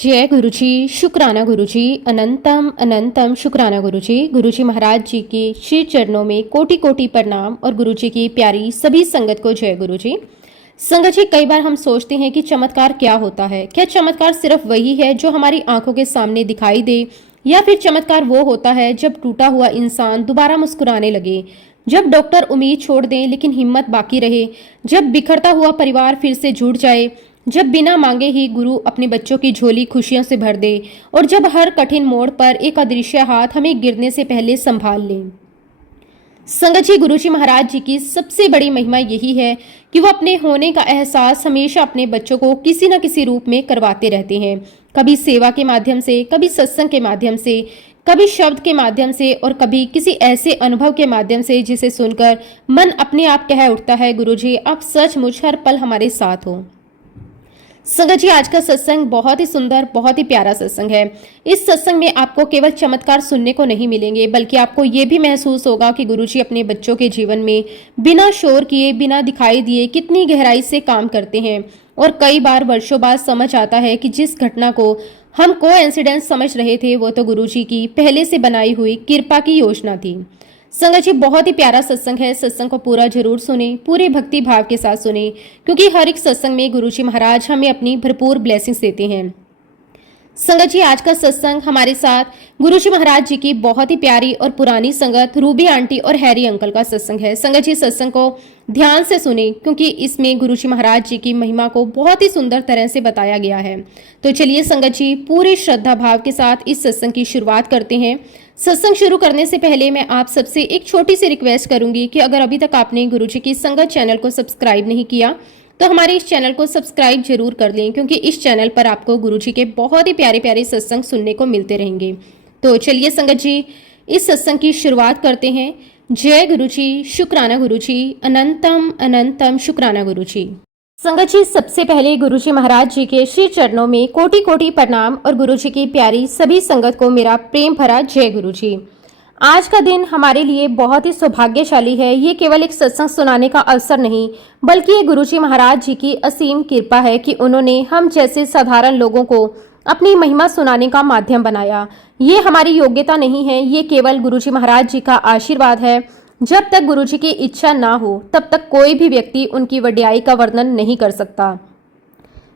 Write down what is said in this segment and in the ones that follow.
जय गुरुजी, शुक्राना गुरुजी, अनंतम अनंतम शुक्राना गुरुजी। गुरुजी महाराज जी के श्री चरणों में कोटि कोटि प्रणाम और गुरुजी की प्यारी सभी संगत को जय गुरुजी। संगत जी, कई बार हम सोचते हैं कि चमत्कार क्या होता है। क्या चमत्कार सिर्फ वही है जो हमारी आंखों के सामने दिखाई दे, या फिर चमत्कार वो होता है जब टूटा हुआ इंसान दोबारा मुस्कुराने लगे, जब डॉक्टर उम्मीद छोड़ दें लेकिन हिम्मत बाकी रहे, जब बिखरता हुआ परिवार फिर से जुड़ जाए, जब बिना मांगे ही गुरु अपने बच्चों की झोली खुशियों से भर दे, और जब हर कठिन मोड़ पर एक अदृश्य हाथ हमें गिरने से पहले संभाल ले। संगत जी, गुरुजी महाराज जी की सबसे बड़ी महिमा यही है कि वो अपने होने का एहसास हमेशा अपने बच्चों को किसी न किसी रूप में करवाते रहते हैं। कभी सेवा के माध्यम से, कभी सत्संग के माध्यम से, कभी शब्द के माध्यम से, और कभी किसी ऐसे अनुभव के माध्यम से जिसे सुनकर मन अपने आप कह उठता है, गुरुजी आप सचमुच हर पल हमारे साथ हो। संगत जी, आज का सत्संग बहुत ही सुंदर, बहुत ही प्यारा सत्संग है। इस सत्संग में आपको केवल चमत्कार सुनने को नहीं मिलेंगे, बल्कि आपको ये भी महसूस होगा कि गुरुजी अपने बच्चों के जीवन में बिना शोर किए, बिना दिखाई दिए कितनी गहराई से काम करते हैं। और कई बार वर्षों बाद समझ आता है कि जिस घटना को हम कोइंसिडेंस समझ रहे थे, वो तो गुरुजी की पहले से बनाई हुई कृपा की योजना थी। संगत जी, बहुत ही प्यारा सत्संग है। सत्संग को पूरा जरूर सुने, पूरे भक्ति भाव के साथ सुने, क्योंकि हर एक सत्संग में गुरुजी महाराज हमें अपनी भरपूर ब्लेसिंग्स देते हैं। संगत जी, आज का सत्संग हमारे साथ गुरुजी महाराज जी की बहुत ही प्यारी और पुरानी संगत रूबी आंटी और हैरी अंकल का सत्संग है। संगत जी, सत्संग को ध्यान से सुने, क्योंकि इसमें गुरुजी महाराज जी की महिमा को बहुत ही सुंदर तरह से बताया गया है। तो चलिए संगत जी, पूरी श्रद्धा भाव के साथ इस सत्संग की शुरुआत करते हैं। सत्संग शुरू करने से पहले मैं आप सबसे एक छोटी सी रिक्वेस्ट करूंगी कि अगर अभी तक आपने गुरुजी की संगत चैनल को सब्सक्राइब नहीं किया तो हमारे इस चैनल को सब्सक्राइब जरूर कर लें, क्योंकि इस चैनल पर आपको गुरुजी के बहुत ही प्यारे प्यारे सत्संग सुनने को मिलते रहेंगे। तो चलिए संगत जी, इस सत्संग की शुरुआत करते हैं। जय गुरुजी, शुक्राना गुरुजी, अनंतम अनंतम शुक्राना गुरुजी। संगत जी, सबसे पहले गुरुजी महाराज जी के श्री चरणों में कोटि कोटि प्रणाम और गुरुजी की प्यारी सभी संगत को मेरा प्रेम भरा जय गुरुजी। आज का दिन हमारे लिए बहुत ही सौभाग्यशाली है। ये केवल एक सत्संग सुनाने का अवसर नहीं, बल्कि ये गुरुजी महाराज जी की असीम कृपा है कि उन्होंने हम जैसे साधारण लोगों को अपनी महिमा सुनाने का माध्यम बनाया। ये हमारी योग्यता नहीं है, ये केवल गुरुजी महाराज जी का आशीर्वाद है। जब तक गुरुजी की इच्छा ना हो, तब तक कोई भी व्यक्ति उनकी वड्याई का वर्णन नहीं कर सकता।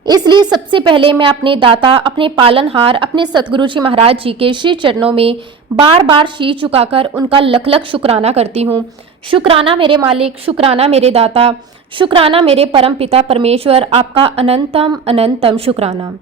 इसलिए सबसे पहले मैं अपने दाता, अपने पालनहार, अपने सतगुरु जी महाराज जी के श्री चरणों में बार बार शीश झुकाकर उनका लख लख शुक्राना करती हूँ। शुक्राना मेरे मालिक, शुक्राना मेरे दाता, शुक्राना मेरे परम पिता परमेश्वर, आपका अनंतम अनंतम शुक्राना।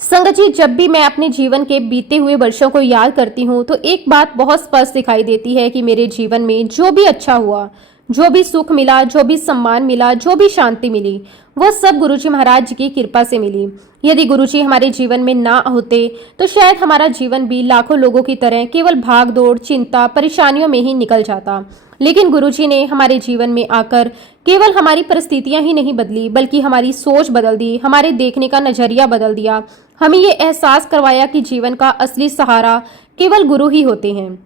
संगत जी, जब भी मैं अपने जीवन के बीते हुए वर्षों को याद करती हूँ तो एक बात बहुत स्पष्ट दिखाई देती है कि मेरे जीवन में जो भी अच्छा हुआ, जो भी सुख मिला, जो भी सम्मान मिला, जो भी शांति मिली, वो सब गुरुजी महाराज जी की कृपा से मिली। यदि गुरुजी हमारे जीवन में ना होते तो शायद हमारा जीवन भी लाखों लोगों की तरह केवल भाग दौड़, चिंता, परेशानियों में ही निकल जाता। लेकिन गुरुजी ने हमारे जीवन में आकर केवल हमारी परिस्थितियां ही नहीं बदली, बल्कि हमारी सोच बदल दी, हमारे देखने का नजरिया बदल दिया। हमें ये एहसास करवाया कि जीवन का असली सहारा केवल गुरु ही होते हैं।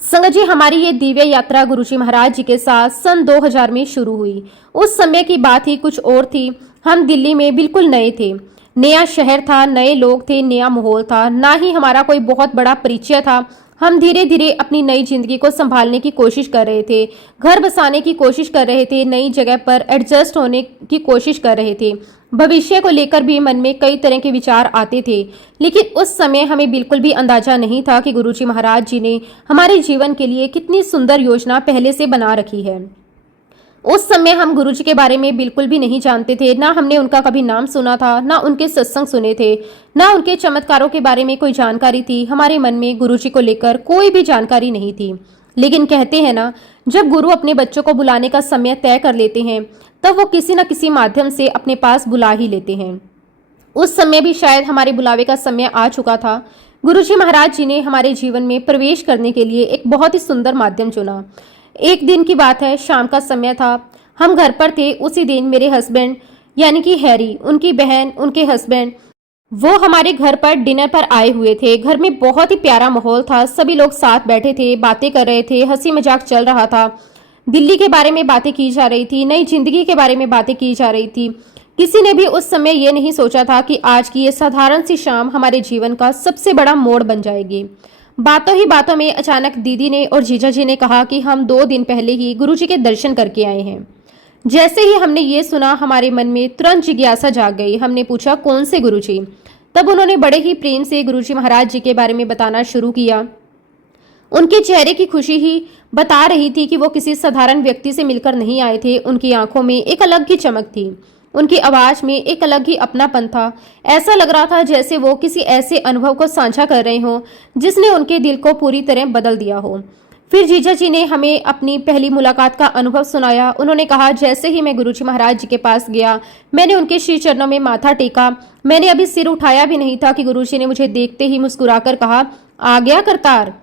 संगत जी, हमारी ये दिव्य यात्रा गुरुजी महाराज जी के साथ सन 2000 में शुरू हुई। उस समय की बात ही कुछ और थी। हम दिल्ली में बिल्कुल नए थे। नया शहर था, नए लोग थे, नया माहौल था, ना ही हमारा कोई बहुत बड़ा परिचय था। हम धीरे धीरे अपनी नई जिंदगी को संभालने की कोशिश कर रहे थे, घर बसाने की कोशिश कर रहे थे, नई जगह पर एडजस्ट होने की कोशिश कर रहे थे। भविष्य को लेकर भी मन में कई तरह के विचार आते थे, लेकिन उस समय हमें बिल्कुल भी अंदाजा नहीं था कि गुरुजी महाराज जी ने हमारे जीवन के लिए कितनी सुंदर योजना पहले से बना रखी है। उस समय हम गुरुजी के बारे में बिल्कुल भी नहीं जानते थे, ना हमने उनका कभी नाम सुना था, ना उनके सत्संग सुने थे, ना उनके चमत्कारों के बारे में कोई जानकारी थी। हमारे मन में गुरुजी को लेकर कोई भी जानकारी नहीं थी। लेकिन कहते हैं ना, जब गुरु अपने बच्चों को बुलाने का समय तय कर लेते हैं, तब वो किसी न किसी माध्यम से अपने पास बुला ही लेते हैं। उस समय भी शायद हमारे बुलावे का समय आ चुका था। गुरुजी महाराज जी ने हमारे जीवन में प्रवेश करने के लिए एक बहुत ही सुंदर माध्यम चुना। एक दिन की बात है, शाम का समय था, हम घर पर थे। उसी दिन मेरे हस्बैंड यानी कि हैरी, उनकी बहन, उनके हस्बैंड, वो हमारे घर पर डिनर पर आए हुए थे। घर में बहुत ही प्यारा माहौल था, सभी लोग साथ बैठे थे, बातें कर रहे थे, हंसी मजाक चल रहा था। दिल्ली के बारे में बातें की जा रही थी, नई जिंदगी के बारे में बातें की जा रही थी। किसी ने भी उस समय ये नहीं सोचा था कि आज की ये साधारण सी शाम हमारे जीवन का सबसे बड़ा मोड़ बन जाएगी। बातों ही बातों में अचानक दीदी ने और जीजा जी ने कहा कि हम 2 दिन पहले ही गुरुजी के दर्शन करके आए हैं। जैसे ही हमने ये सुना, हमारे मन में तुरंत जिज्ञासा जाग गई। हमने पूछा, कौन से गुरुजी? तब उन्होंने बड़े ही प्रेम से गुरुजी महाराज जी के बारे में बताना शुरू किया। उनके चेहरे की खुशी ही बता रही थी कि वो किसी साधारण व्यक्ति से मिलकर नहीं आए थे। उनकी आंखों में एक अलग ही चमक थी, उनकी आवाज में एक अलग ही अपनापन था। ऐसा लग रहा था जैसे वो किसी ऐसे अनुभव को साझा कर रहे हों जिसने उनके दिल को पूरी तरह बदल दिया हो। फिर जीजा जी ने हमें अपनी पहली मुलाकात का अनुभव सुनाया। उन्होंने कहा, जैसे ही मैं गुरुजी महाराज जी के पास गया, मैंने उनके श्री चरणों में माथा टेका। मैंने अभी सिर उठाया भी नहीं था कि गुरुजी ने मुझे देखते ही मुस्कुराकर कहा, आ गया करतार।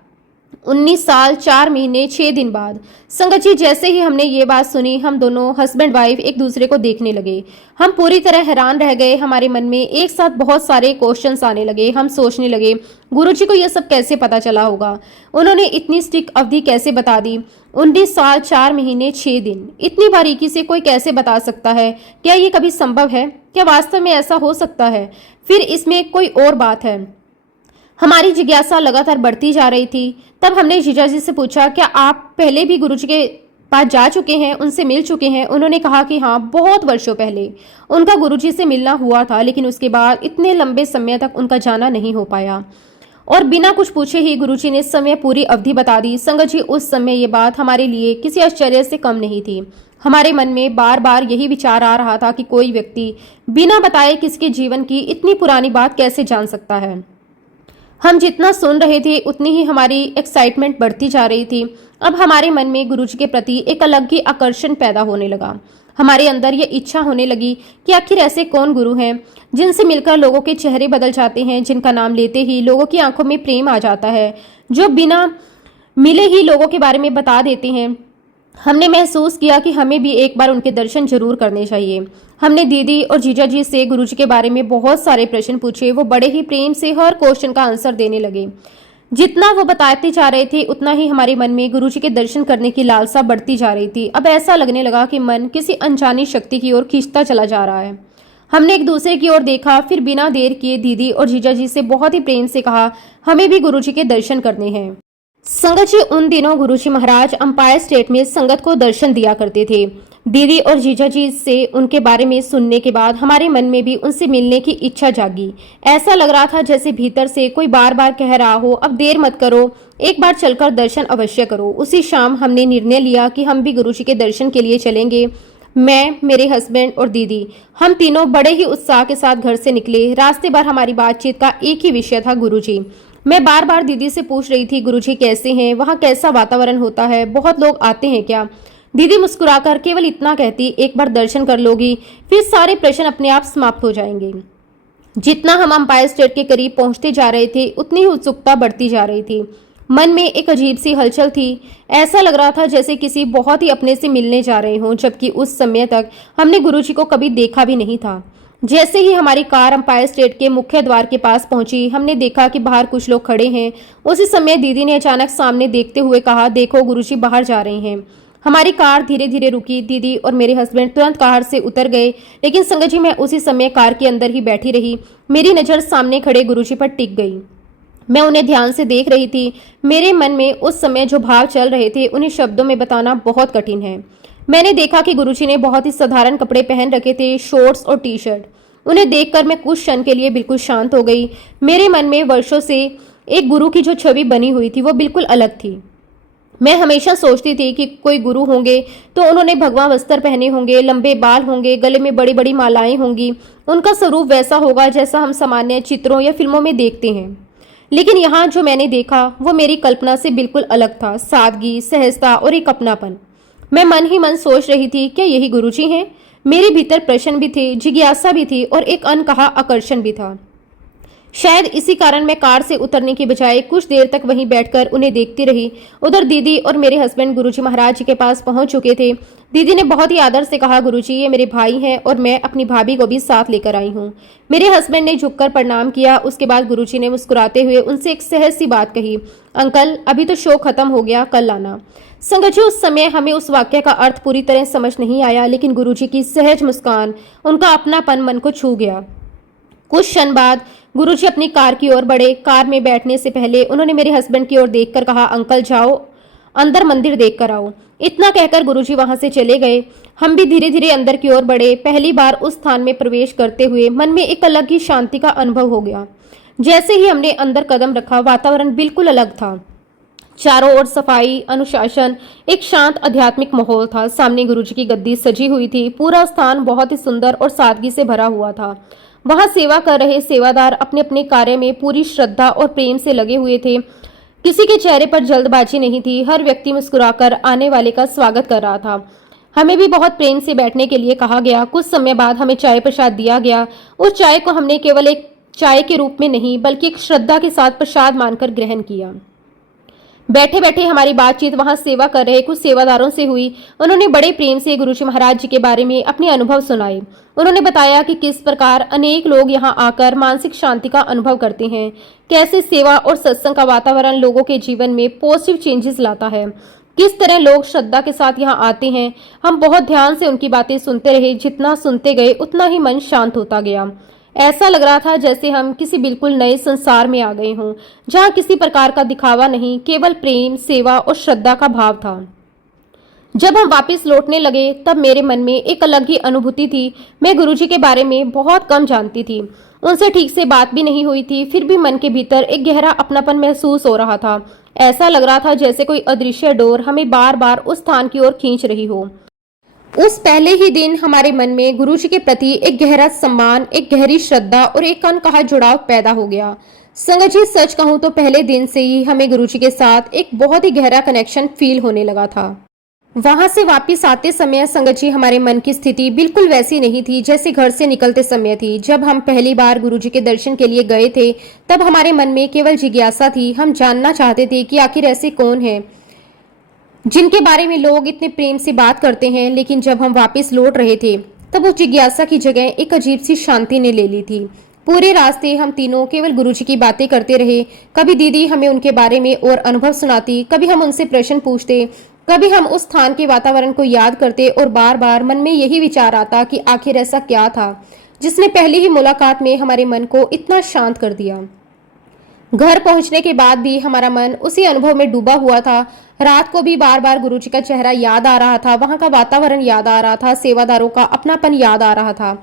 19 साल 4 महीने 6 दिन बाद। संगत जी, जैसे ही हमने ये बात सुनी, हम दोनों हस्बैंड वाइफ एक दूसरे को देखने लगे। हम पूरी तरह हैरान रह गए। हमारे मन में एक साथ बहुत सारे क्वेश्चंस आने लगे। हम सोचने लगे, गुरुजी को यह सब कैसे पता चला होगा? उन्होंने इतनी स्टिक अवधि कैसे बता दी? 19 साल 4 महीने 6 दिन, इतनी बारीकी से कोई कैसे बता सकता है? क्या ये कभी संभव है? क्या वास्तव में ऐसा हो सकता है? फिर इसमें कोई और बात है। हमारी जिज्ञासा लगातार बढ़ती जा रही थी। तब हमने जीजा जी से पूछा, क्या आप पहले भी गुरुजी के पास जा चुके हैं, उनसे मिल चुके हैं? उन्होंने कहा कि हाँ, बहुत वर्षों पहले उनका गुरुजी से मिलना हुआ था, लेकिन उसके बाद इतने लंबे समय तक उनका जाना नहीं हो पाया। और बिना कुछ पूछे ही गुरुजी ने समय पूरी अवधि बता दी। संगत जी, उस समय ये बात हमारे लिए किसी आश्चर्य से कम नहीं थी। हमारे मन में बार बार यही विचार आ रहा था कि कोई व्यक्ति बिना बताए किसके जीवन की इतनी पुरानी बात कैसे जान सकता है। हम जितना सुन रहे थे, उतनी ही हमारी एक्साइटमेंट बढ़ती जा रही थी। अब हमारे मन में गुरुजी के प्रति एक अलग ही आकर्षण पैदा होने लगा। हमारे अंदर ये इच्छा होने लगी कि आखिर ऐसे कौन गुरु हैं जिनसे मिलकर लोगों के चेहरे बदल जाते हैं, जिनका नाम लेते ही लोगों की आंखों में प्रेम आ जाता है, जो बिना मिले ही लोगों के बारे में बता देते हैं। हमने महसूस किया कि हमें भी एक बार उनके दर्शन जरूर करने चाहिए। हमने दीदी और जीजा जी से गुरुजी के बारे में बहुत सारे प्रश्न पूछे। वो बड़े ही प्रेम से हर क्वेश्चन का आंसर देने लगे। जितना वो बताते जा रहे थे, उतना ही हमारे मन में गुरुजी के दर्शन करने की लालसा बढ़ती जा रही थी। अब ऐसा लगने लगा कि मन किसी अनजानी शक्ति की ओर खींचता चला जा रहा है। हमने एक दूसरे की ओर देखा, फिर बिना देर किए दीदी और जीजा जी से बहुत ही प्रेम से कहा, हमें भी गुरुजी के दर्शन करने हैं। संगत जी, उन दिनों गुरुजी महाराज अंपायर स्टेट में संगत को दर्शन दिया करते थे। दीदी और जीजा जी से उनके बारे में सुनने के बाद हमारे मन में भी उनसे मिलने की इच्छा जागी। ऐसा लग रहा था जैसे भीतर से कोई बार बार कह रहा हो, अब देर मत करो, एक बार चलकर दर्शन अवश्य करो। उसी शाम हमने निर्णय लिया कि हम भी गुरुजी के दर्शन के लिए चलेंगे। मैं, मेरे हस्बैंड और दीदी, हम तीनों बड़े ही उत्साह के साथ घर से निकले। रास्ते भर हमारी बातचीत का एक ही विषय था, गुरुजी। मैं बार बार दीदी से पूछ रही थी, गुरुजी कैसे हैं, वहाँ कैसा वातावरण होता है, बहुत लोग आते हैं क्या? दीदी मुस्कुराकर केवल इतना कहती, एक बार दर्शन कर लोगी, फिर सारे प्रश्न अपने आप समाप्त हो जाएंगे। जितना हम अंपायर स्टेट के करीब पहुंचते जा रहे थे, उतनी ही उत्सुकता बढ़ती जा रही थी। मन में एक अजीब सी हलचल थी। ऐसा लग रहा था जैसे किसी बहुत ही अपने से मिलने जा रहे हों, जबकि उस समय तक हमने गुरुजी को कभी देखा भी नहीं था। जैसे ही हमारी कार अंपायर स्टेट के मुख्य द्वार के पास पहुंची, हमने देखा कि बाहर कुछ लोग खड़े हैं। उसी समय दीदी ने अचानक सामने देखते हुए कहा, देखो गुरुजी बाहर जा रहे हैं। हमारी कार धीरे धीरे रुकी। दीदी और मेरे हस्बैंड तुरंत कार से उतर गए, लेकिन संगत जी, मैं उसी समय कार के अंदर ही बैठी रही। मेरी नज़र सामने खड़े गुरुजी पर टिक गई। मैं उन्हें ध्यान से देख रही थी। मेरे मन में उस समय जो भाव चल रहे थे, उन्हें शब्दों में बताना बहुत कठिन है। मैंने देखा कि गुरुजी ने बहुत ही साधारण कपड़े पहन रखे थे, शॉर्ट्स और टी शर्ट। उन्हें देखकर मैं कुछ क्षण के लिए बिल्कुल शांत हो गई। मेरे मन में वर्षों से एक गुरु की जो छवि बनी हुई थी, वो बिल्कुल अलग थी। मैं हमेशा सोचती थी कि कोई गुरु होंगे तो उन्होंने भगवा वस्त्र पहने होंगे, लंबे बाल होंगे, गले में बड़ी बड़ी मालाएं होंगी, उनका स्वरूप वैसा होगा जैसा हम सामान्य चित्रों या फिल्मों में देखते हैं। लेकिन यहाँ जो मैंने देखा, वो मेरी कल्पना से बिल्कुल अलग था। सादगी, सहजता और एक अपनापन। मैं मन ही मन सोच रही थी, क्या यही गुरुजी हैं? मेरे भीतर प्रश्न भी थे, जिज्ञासा भी थी और एक अनकहा आकर्षण भी था। शायद इसी कारण मैं कार से उतरने की बजाय कुछ देर तक वहीं बैठकर उन्हें देखती रही। उधर दीदी और मेरे हस्बैंड गुरुजी महाराज जी के पास पहुंच चुके थे। दीदी ने बहुत ही आदर से कहा, गुरुजी ये मेरे भाई हैं और मैं अपनी भाभी को भी साथ लेकर आई हूँ। मेरे हस्बैंड ने झुककर प्रणाम किया। उसके बाद गुरुजी ने मुस्कुराते हुए उनसे एक सहज सी बात कही, अंकल अभी तो शो खत्म हो गया, कल आना। संगत जी, उस समय हमें उस वाक्य का अर्थ पूरी तरह समझ नहीं आया, लेकिन गुरुजी की सहज मुस्कान, उनका अपनापन मन को छू गया। कुछ क्षण बाद गुरुजी अपनी कार की ओर बढ़े। कार में बैठने से पहले उन्होंने मेरे हस्बैंड की ओर देखकर कहा, अंकल जाओ अंदर मंदिर देख कर आओ। इतना कहकर गुरुजी वहां से चले गए। हम भी धीरे धीरे अंदर की ओर बढ़े। पहली बार उस स्थान में प्रवेश करते हुए मन में एक अलग ही शांति का अनुभव हो गया। जैसे ही हमने अंदर कदम रखा, वातावरण बिल्कुल अलग था। चारों ओर सफाई, अनुशासन, एक शांत आध्यात्मिक माहौल था। सामने गुरुजी की गद्दी सजी हुई थी। पूरा स्थान बहुत ही सुंदर और सादगी से भरा हुआ था। वहां सेवा कर रहे सेवादार अपने अपने कार्य में पूरी श्रद्धा और प्रेम से लगे हुए थे। किसी के चेहरे पर जल्दबाजी नहीं थी। हर व्यक्ति मुस्कुराकर आने वाले का स्वागत कर रहा था। हमें भी बहुत प्रेम से बैठने के लिए कहा गया। कुछ समय बाद हमें चाय प्रसाद दिया गया। उस चाय को हमने केवल एक चाय के रूप में नहीं बल्कि एक श्रद्धा के साथ प्रसाद मानकर ग्रहण किया। बैठे बैठे हमारी बातचीत वहां सेवा कर रहे कुछ सेवादारों से हुई। उन्होंने बड़े प्रेम से गुरुजी महाराज जी के बारे में अपने अनुभव सुनाए। उन्होंने बताया कि किस प्रकार अनेक लोग यहां आकर मानसिक शांति का अनुभव करते हैं, कैसे सेवा और सत्संग का वातावरण लोगों के जीवन में पॉजिटिव चेंजेस लाता है, किस तरह लोग श्रद्धा के साथ यहाँ आते हैं। हम बहुत ध्यान से उनकी बातें सुनते रहे। जितना सुनते गए उतना ही मन शांत होता गया। ऐसा लग रहा था जैसे हम किसी बिल्कुल नए संसार में आ गए हों, जहाँ किसी प्रकार का दिखावा नहीं, केवल प्रेम, सेवा और श्रद्धा का भाव था। जब हम वापस लौटने लगे तब मेरे मन में एक अलग ही अनुभूति थी। मैं गुरुजी के बारे में बहुत कम जानती थी, उनसे ठीक से बात भी नहीं हुई थी, फिर भी मन के भीतर एक गहरा अपनापन महसूस हो रहा था। ऐसा लग रहा था जैसे कोई अदृश्य डोर हमें बार बार उस स्थान की ओर खींच रही हो। उस पहले ही दिन हमारे मन में गुरुजी के प्रति एक गहरा सम्मान, एक गहरी श्रद्धा और एक अनकहा जुड़ाव पैदा हो गया। संगत जी, सच कहूं तो पहले दिन से ही हमें गुरुजी के साथ एक बहुत ही गहरा कनेक्शन फील होने लगा था। वहां से वापस आते समय संगत जी, हमारे मन की स्थिति बिल्कुल वैसी नहीं थी जैसे घर से निकलते समय थी। जब हम पहली बार गुरुजी के दर्शन के लिए गए थे तब हमारे मन में केवल जिज्ञासा थी। हम जानना चाहते थे कि आखिर ऐसे कौन है जिनके बारे में लोग इतने प्रेम से बात करते हैं। लेकिन जब हम वापस लौट रहे थे तब उस जिज्ञासा की जगह एक अजीब सी शांति ने ले ली थी। पूरे रास्ते हम तीनों केवल गुरुजी की बातें करते रहे। कभी दीदी हमें उनके बारे में और अनुभव सुनाती, कभी हम उनसे प्रश्न पूछते, कभी हम उस स्थान के वातावरण को याद करते और बार बार मन में यही विचार आता कि आखिर ऐसा क्या था जिसने पहली ही मुलाकात में हमारे मन को इतना शांत कर दिया। घर पहुंचने के बाद भी हमारा मन उसी अनुभव में डूबा हुआ था। रात को भी बार बार गुरुजी का चेहरा याद आ रहा था, वहां का वातावरण याद आ रहा था, सेवादारों का अपनापन याद आ रहा था,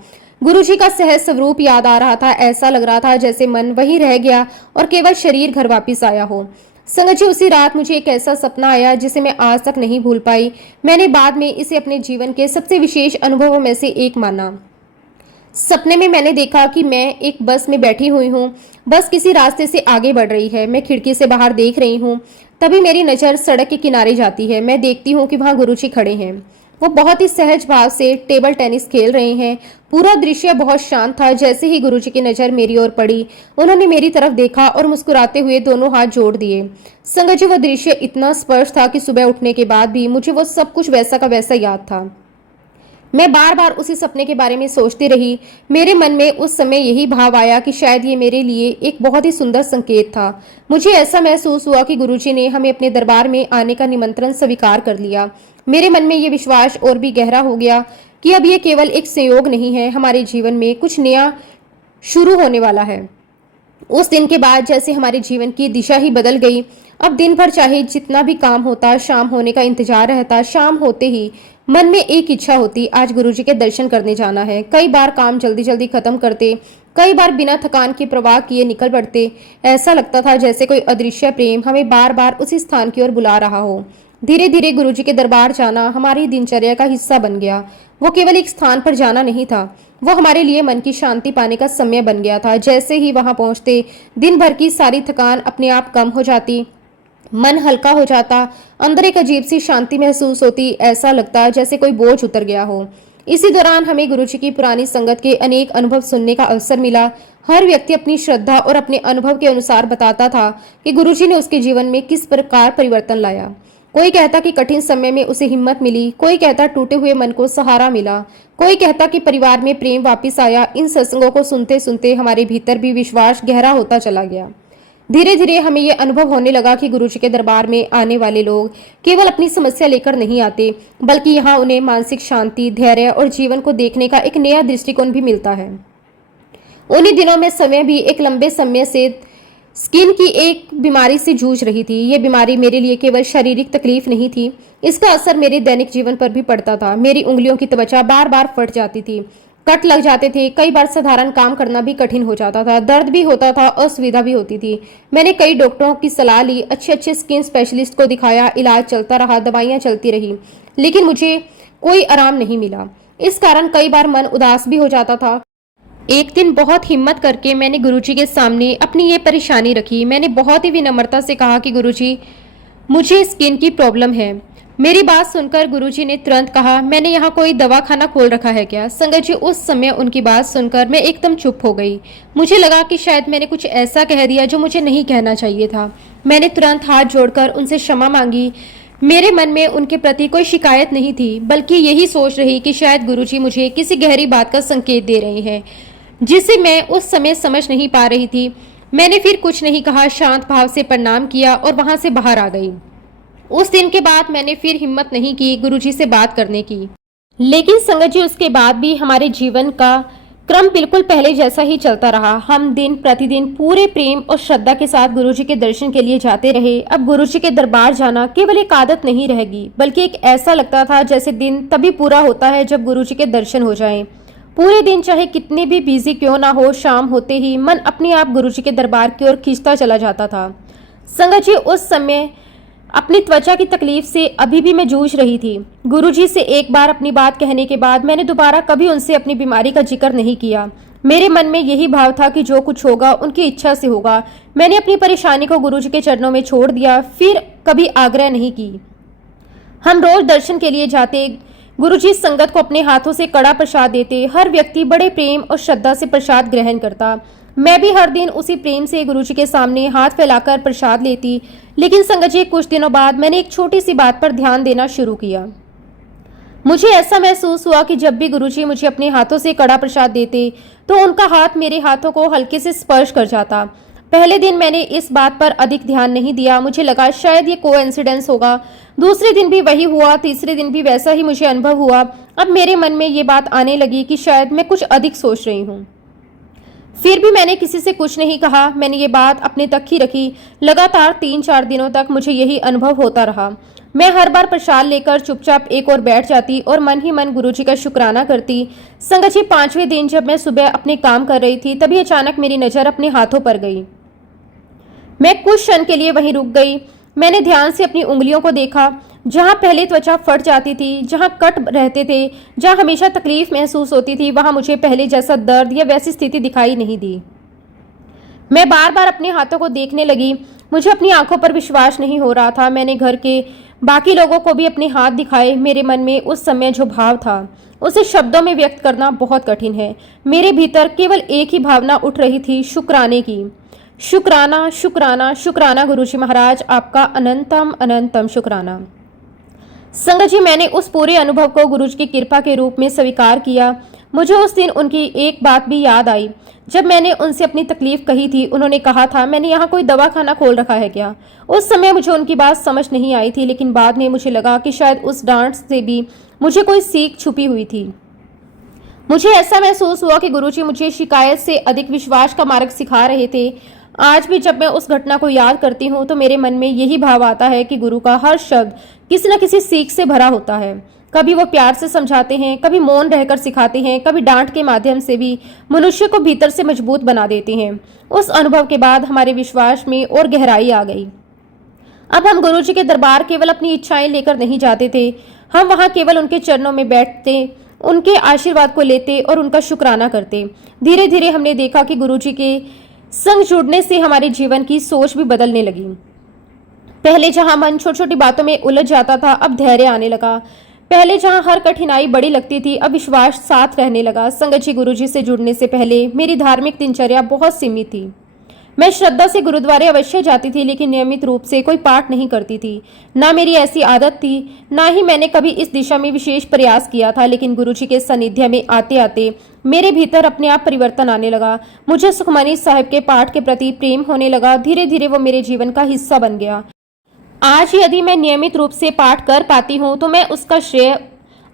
गुरुजी का सहज स्वरूप याद आ रहा था। ऐसा लग रहा था जैसे मन वहीं रह गया और केवल शरीर घर वापस आया हो। संगत जी, उसी रात मुझे एक ऐसा सपना आया जिसे मैं आज तक नहीं भूल पाई। मैंने बाद में इसे अपने जीवन के सबसे विशेष अनुभवों में से एक माना। सपने में मैंने देखा कि मैं एक बस में बैठी हुई हूँ। बस किसी रास्ते से आगे बढ़ रही है। मैं खिड़की से बाहर देख रही हूँ। तभी मेरी नज़र सड़क के किनारे जाती है। मैं देखती हूँ कि वहाँ गुरुजी खड़े हैं। वो बहुत ही सहज भाव से टेबल टेनिस खेल रहे हैं। पूरा दृश्य बहुत शांत था। जैसे ही गुरुजी की नज़र मेरी ओर पड़ी, उन्होंने मेरी तरफ देखा और मुस्कुराते हुए दोनों हाथ जोड़ दिए। संगत जी, वो दृश्य इतना स्पष्ट था कि सुबह उठने के बाद भी मुझे वो सब कुछ वैसा का वैसा याद था। मैं बार बार उसी सपने के बारे में सोचती रही। मेरे मन में उस समय यही भाव आया कि शायद ये मेरे लिए एक बहुत ही सुंदर संकेत था। मुझे ऐसा महसूस हुआ कि गुरुजी ने हमें अपने दरबार में आने का निमंत्रण स्वीकार कर लिया। मेरे मन में ये विश्वास और भी गहरा हो गया कि अब ये केवल एक संयोग नहीं है, हमारे जीवन में कुछ नया शुरू होने वाला है। उस दिन के बाद जैसे हमारे जीवन की दिशा ही बदल गई। अब दिन भर चाहे जितना भी काम होता, शाम होने का इंतजार रहता। शाम होते ही मन में एक इच्छा होती, आज गुरुजी के दर्शन करने जाना है। कई बार काम जल्दी जल्दी खत्म करते, कई बार बिना थकान के प्रवाह किए निकल पड़ते। ऐसा लगता था जैसे कोई अदृश्य प्रेम हमें बार बार उसी स्थान की ओर बुला रहा हो। धीरे धीरे गुरुजी के दरबार जाना हमारी दिनचर्या का हिस्सा बन गया। वो केवल एक स्थान पर जाना नहीं था, वो हमारे लिए मन की शांति पाने का समय बन गया था। जैसे ही वहां पहुंचते दिन भर की सारी थकान अपने आप कम हो जाती, मन हल्का हो जाता, अंदर एक अजीब सी शांति महसूस होती। ऐसा लगता जैसे कोई बोझ उतर गया हो। इसी दौरान हमें गुरुजी की पुरानी संगत के अनेक अनुभव सुनने का अवसर मिला। हर व्यक्ति अपनी श्रद्धा और अपने अनुभव के अनुसार बताता था कि गुरुजी ने उसके जीवन में किस प्रकार परिवर्तन लाया। कोई कहता कि कठिन समय में उसे हिम्मत मिली, कोई कहता टूटे हुए मन को सहारा मिला, कोई कहता कि परिवार में प्रेम वापस आया। इन सत्संगों को सुनते सुनते हमारे भीतर भी विश्वास गहरा होता चला गया। धीरे धीरे हमें यह अनुभव होने लगा कि गुरुजी के दरबार में आने वाले लोग केवल अपनी समस्या लेकर नहीं आते, बल्कि यहाँ उन्हें मानसिक शांति, धैर्य और जीवन को देखने का एक नया दृष्टिकोण भी मिलता है। उन्हीं दिनों में समय भी एक लंबे समय से स्किन की एक बीमारी से जूझ रही थी। ये बीमारी मेरे लिए केवल शारीरिक तकलीफ नहीं थी, इसका असर मेरे दैनिक जीवन पर भी पड़ता था। मेरी उंगलियों की त्वचा बार बार फट जाती थी, कट लग जाते थे, कई बार साधारण काम करना भी कठिन हो जाता था, दर्द भी होता था, असुविधा भी होती थी। मैंने कई डॉक्टरों की सलाह ली, अच्छे स्किन स्पेशलिस्ट को दिखाया, इलाज चलता रहा, दवाइयां चलती रही, लेकिन मुझे कोई आराम नहीं मिला। इस कारण कई बार मन उदास भी हो जाता था। एक दिन बहुत हिम्मत करके मैंने गुरुजी के सामने अपनी ये परेशानी रखी। मैंने बहुत ही विनम्रता से कहा कि गुरुजी, मुझे स्किन की प्रॉब्लम है। मेरी बात सुनकर गुरुजी ने तुरंत कहा, मैंने यहाँ कोई दवाखाना खोल रखा है क्या? संगत जी, उस समय उनकी बात सुनकर मैं एकदम चुप हो गई। मुझे लगा कि शायद मैंने कुछ ऐसा कह दिया जो मुझे नहीं कहना चाहिए था। मैंने तुरंत हाथ जोड़कर उनसे क्षमा मांगी। मेरे मन में उनके प्रति कोई शिकायत नहीं थी, बल्कि यही सोच रही कि शायद गुरुजी मुझे किसी गहरी बात का संकेत दे रहे हैं जिसे मैं उस समय समझ नहीं पा रही थी। मैंने फिर कुछ नहीं कहा, शांत भाव से प्रणाम किया और वहां से बाहर आ गई। उस दिन के बाद मैंने फिर हिम्मत नहीं की गुरुजी से बात करने की। लेकिन संगत जी, उसके बाद भी हमारे जीवन का क्रम बिल्कुल पहले जैसा ही चलता रहा। हम दिन प्रतिदिन पूरे प्रेम और श्रद्धा के साथ गुरुजी के दर्शन के लिए जाते रहे। अब गुरुजी के दरबार जाना केवल एक आदत नहीं रहेगी, बल्कि एक ऐसा लगता था जैसे दिन तभी पूरा होता है जब गुरुजी के दर्शन हो जाएं। पूरे दिन चाहे कितने भी बिजी क्यों ना हो, शाम होते ही मन अपने आप गुरुजी के दरबार की ओर खींचता चला जाता था। संगत जी, उस समय अपनी त्वचा की तकलीफ से अभी भी मैं जूझ रही थी। गुरुजी से एक बार अपनी बात कहने के बाद मैंने दोबारा कभी उनसे अपनी बीमारी का जिक्र नहीं किया। मेरे मन में यही भाव था कि जो कुछ होगा उनकी इच्छा से होगा। मैंने अपनी परेशानी को गुरुजी के चरणों में छोड़ दिया, फिर कभी आग्रह नहीं की। हम रोज दर्शन के लिए जाते, गुरुजी संगत को अपने हाथों से कड़ा प्रसाद देते, हर व्यक्ति बड़े प्रेम और श्रद्धा से प्रसाद ग्रहण करता। मैं भी हर दिन उसी प्रेम से गुरुजी के सामने हाथ फैलाकर प्रसाद लेती। लेकिन संगत जी, कुछ दिनों बाद मैंने एक छोटी सी बात पर ध्यान देना शुरू किया। मुझे ऐसा महसूस हुआ कि जब भी गुरुजी मुझे अपने हाथों से कड़ा प्रसाद देते तो उनका हाथ मेरे हाथों को हल्के से स्पर्श कर जाता। पहले दिन मैंने इस बात पर अधिक ध्यान नहीं दिया, मुझे लगा शायद ये कोइंसिडेंस होगा। दूसरे दिन भी वही हुआ, तीसरे दिन भी वैसा ही मुझे अनुभव हुआ। अब मेरे मन में ये बात आने लगी कि शायद मैं कुछ अधिक सोच रही हूँ। फिर भी मैंने किसी से कुछ नहीं कहा, मैंने ये बात अपने तक ही रखी। लगातार 3-4 दिनों तक मुझे यही अनुभव होता रहा। मैं हर बार प्रसाद लेकर चुपचाप एक और बैठ जाती और मन ही मन गुरुजी का शुक्राना करती। संगत जी, 5वें दिन जब मैं सुबह अपने काम कर रही थी, तभी अचानक मेरी नज़र अपने हाथों पर गई। मैं कुछ क्षण के लिए वहीं रुक गई। मैंने ध्यान से अपनी उंगलियों को देखा। जहां पहले त्वचा फट जाती थी, जहां कट रहते थे, जहां हमेशा तकलीफ महसूस होती थी, वहां मुझे पहले जैसा दर्द या वैसी स्थिति दिखाई नहीं दी। मैं बार बार अपने हाथों को देखने लगी। मुझे अपनी आंखों पर विश्वास नहीं हो रहा था। मैंने घर के बाकी लोगों को भी अपने हाथ दिखाए। मेरे मन में उस समय जो भाव था उसे शब्दों में व्यक्त करना बहुत कठिन है। मेरे भीतर केवल एक ही भावना उठ रही थी, शुक्राने की। शुक्राना, शुक्राना, शुक्राना गुरुजी महाराज, आपका अनंतम अनंतम शुक्राना। संगत जी, मैंने उस पूरे अनुभव को गुरुजी की कृपा के रूप में स्वीकार किया। मुझे उस दिन उनकी एक बात भी याद आई। जब मैंने उनसे अपनी तकलीफ कही थी, उन्होंने कहा था, मैंने यहाँ कोई दवाखाना खोल रखा है क्या? उस समय मुझे उनकी बात समझ नहीं आई थी, लेकिन बाद में मुझे लगा कि शायद उस डांट से भी मुझे कोई सीख छुपी हुई थी। मुझे ऐसा महसूस हुआ कि गुरुजी मुझे शिकायत से अधिक विश्वास का मार्ग सिखा रहे थे। आज भी जब मैं उस घटना को याद करती हूँ तो मेरे मन में यही भाव आता है कि गुरु का हर शब्द किसी न किसी सीख से भरा होता है। कभी वो प्यार से समझाते हैं, कभी मौन रहकर सिखाते हैं, कभी डांट के माध्यम से भी मनुष्य को भीतर से मजबूत बना देते हैं। उस अनुभव के बाद हमारे विश्वास में और गहराई आ गई। अब हम गुरुजी के दरबार केवल अपनी इच्छाएं लेकर नहीं जाते थे, हम वहाँ केवल उनके चरणों में बैठते, उनके आशीर्वाद को लेते और उनका शुक्राना करते। धीरे धीरे हमने देखा कि गुरुजी के संग जुड़ने से हमारे जीवन की सोच भी बदलने लगी। पहले जहां मन छोटी छोटी बातों में उलझ जाता था, अब धैर्य आने लगा। पहले जहां हर कठिनाई बड़ी लगती थी, अब विश्वास साथ रहने लगा। संगत जी, गुरुजी से जुड़ने से पहले मेरी धार्मिक दिनचर्या बहुत सीमित थी। मैं श्रद्धा से गुरुद्वारे अवश्य जाती थी, लेकिन नियमित रूप से कोई पाठ नहीं करती थी। ना मेरी ऐसी आदत थी, ना ही मैंने कभी इस दिशा में विशेष प्रयास किया था। लेकिन गुरुजी के सानिध्य में आते आते मेरे भीतर अपने आप परिवर्तन आने लगा। मुझे सुखमनी साहिब के पाठ के प्रति प्रेम होने लगा। धीरे धीरे वो मेरे जीवन का हिस्सा बन गया। आज यदि मैं नियमित रूप से पाठ कर पाती हूँ तो मैं उसका श्रेय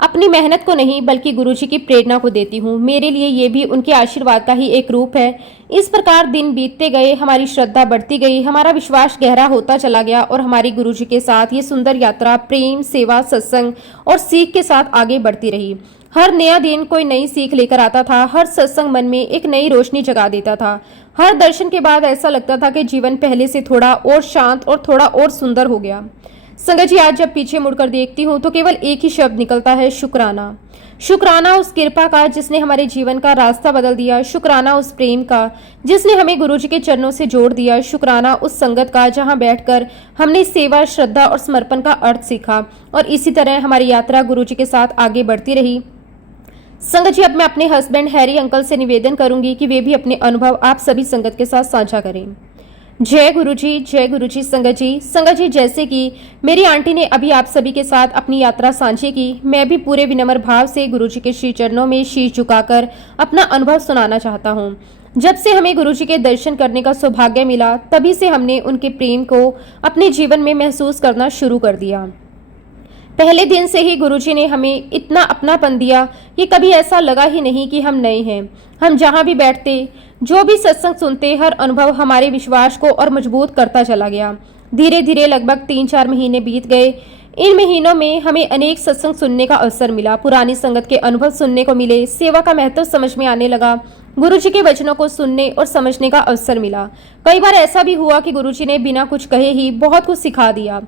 अपनी मेहनत को नहीं बल्कि गुरुजी की प्रेरणा को देती हूँ। मेरे लिए ये भी उनके आशीर्वाद का ही एक रूप है। इस प्रकार दिन बीतते गए, हमारी श्रद्धा बढ़ती गई, हमारा विश्वास गहरा होता चला गया और हमारी गुरुजी के साथ ये सुंदर यात्रा प्रेम, सेवा, सत्संग और सीख के साथ आगे बढ़ती रही। हर नया दिन कोई नई सीख लेकर आता था। हर सत्संग मन में एक नई रोशनी जगा देता था। हर दर्शन के बाद ऐसा लगता था कि जीवन पहले से थोड़ा और शांत और थोड़ा और सुंदर हो गया। संगत जी, आज जब पीछे मुड़कर देखती हूँ तो केवल एक ही शब्द निकलता है, शुक्राना। शुक्राना उस कृपा का जिसने हमारे जीवन का रास्ता बदल दिया। शुक्राना उस प्रेम का जिसने हमें गुरुजी के चरणों से जोड़ दिया। शुक्राना उस संगत का जहाँ बैठकर हमने सेवा, श्रद्धा और समर्पण का अर्थ सीखा। और इसी तरह हमारी यात्रा गुरुजी के साथ आगे बढ़ती रही। संगत जी, अब मैं अपने हस्बैंड हैरी अंकल से निवेदन करूंगी कि वे भी अपने अनुभव आप सभी संगत के साथ साझा करें। जय गुरुजी, जय गुरुजी। संगत जी, जैसे कि मेरी आंटी ने अभी आप सभी के साथ अपनी यात्रा साझी की, मैं भी पूरे विनम्र भाव से गुरुजी के श्री चरणों में शीश झुकाकर अपना अनुभव सुनाना चाहता हूँ। जब से हमें गुरुजी के दर्शन करने का सौभाग्य मिला, तभी से हमने उनके प्रेम को अपने जीवन में महसूस करना शुरू कर दिया। पहले दिन से ही गुरुजी ने हमें इतना अपनापन दिया कि कभी ऐसा लगा ही नहीं कि हम नए हैं। हम जहाँ भी बैठते, जो भी सत्संग सुनते, हर अनुभव हमारे विश्वास को और मजबूत करता चला गया। धीरे धीरे लगभग 3-4 महीने बीत गए। इन महीनों में हमें अनेक सत्संग सुनने का अवसर मिला। पुरानी संगत के अनुभव सुनने को मिले। सेवा का महत्व समझ में आने लगा। गुरुजी के वचनों को सुनने और समझने का अवसर मिला। कई बार ऐसा भी हुआ कि गुरुजी ने बिना कुछ कहे ही बहुत कुछ सिखा दिया।